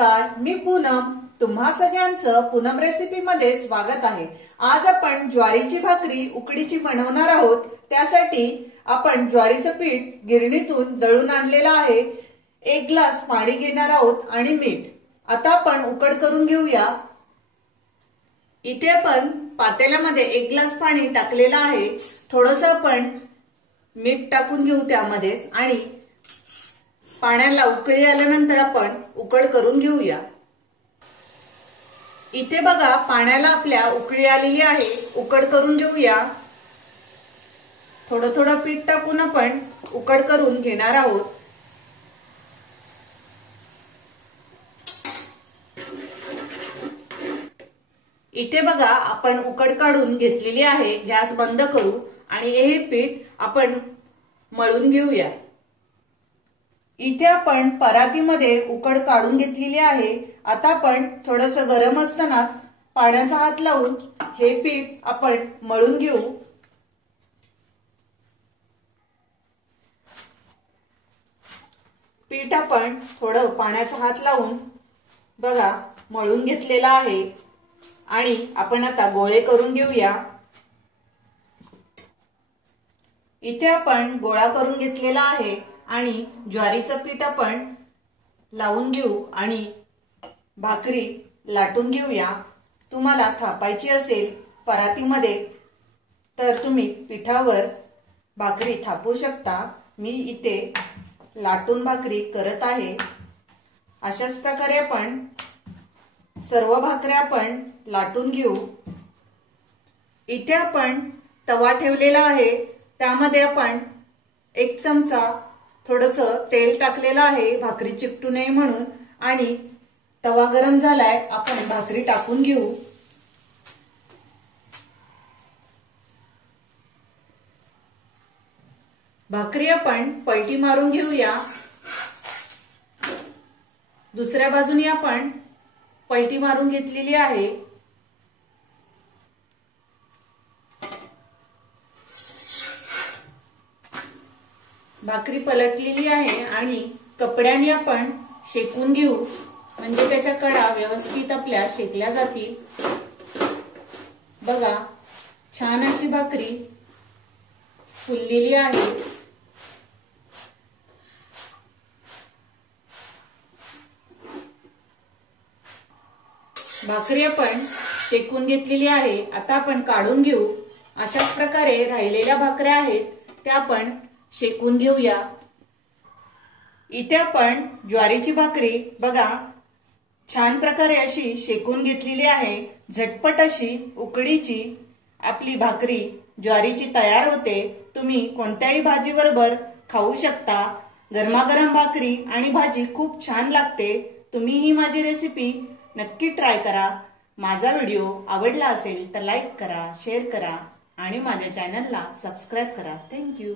नमस्कार, मी पूनम. तुम्हा सगळ्यांचं पूनम रेसिपी मध्ये स्वागत आहे. आज आपण ज्वारीची भाकरी उकडीची बनवणार आहोत. त्यासाठी आपण ज्वारीचं पीठ गिरणीतून दळून आणलेलं आहे. 1 ग्लास पाणी घेणार आहोत आणि मीठ. आता आपण उकड करून घेऊया. इथे आपण पातेल्यामध्ये 1 ग्लास पाणी टाकलेलं आहे. थोडंसं आपण मीठ टाकून घेऊ त्यामध्ये आणि पाण्याला उकळी आल्यानंतर आपण उकड करून घेऊया. इथे बघा पाण्याला आपल्या उकळी आलेली आहे. उकड करून घेऊया. थोडं थोडं पीठ टाकून आपण उकड करून घेणार आहोत. इथे बघा आपण उकड काढून घेतलेली आहे. गॅस बंद करू आणि हे पीठ आपण मळून घेऊया. इथे आपण परातीमध्ये उकड काढून घेतलेली आहे. आता आपण थोडंसं गरम असतानाच पाण्याचा हात लावून हे पीठ आपण मळून घेऊ. पीठ आपण थोडं पाण्याचा हात लावून बघा मळून घेतलेला आहे आणि आपण आता गोळे करून घेऊया. इथे आपण गोळा करून घेतलेला आहे आणि ज्वारीचं पीठ आपण लावून घेऊ आणि भाकरी लाटून घेऊया. तुम्हाला थापायची असेल परातीमध्ये तर तुम्ही पिठावर भाकरी थापू शकता. मी इथे लाटून भाकरी करत आहे. अशाच प्रकारे आपण सर्व भाकऱ्या आपण लाटून घेऊ. इथे आपण तवा ठेवलेला आहे. त्यामध्ये आपण 1 चमचा थोडंसं तेल टाकलेलं आहे भाकरी चिकटू नये म्हणून आणि तवा गरम झालाय. आपण भाकरी टाकून घेऊ. भाकरी आपण पलटी मारून घेऊया. दुसऱ्या बाजूने आपण पलटी मारून घेतलेली आहे. भाकरी पलटलेली आहे आणि कपड्याने आपण शेकून घेऊ म्हणजे त्याच्या कडा व्यवस्थित आपल्या शेकल्या जातील. बघा छान अशी भाकरी फुललेली आहे. भाकरी आपण शेकून घेतलेली आहे. आता आपण काढून घेऊ. अशाच प्रकारे राहिलेल्या भाकऱ्या आहेत त्या आपण शेकून घेऊया. इथे आपण ज्वारीची भाकरी बघा छान प्रकारे अशी शेकून घेतलेली आहे. झटपट अशी उकडीची आपली भाकरी ज्वारीची तयार होते. तुम्ही कोणत्याही भाजी बरोबर खाऊ शकता. गरमागरम भाकरी आणि भाजी खूप छान लागते. तुम्ही ही माझी रेसिपी नक्की ट्राय करा. माझा व्हिडिओ आवडला असेल तर लाईक करा, शेअर करा आणि माझ्या चॅनलला सबस्क्राईब करा. थँक्यू.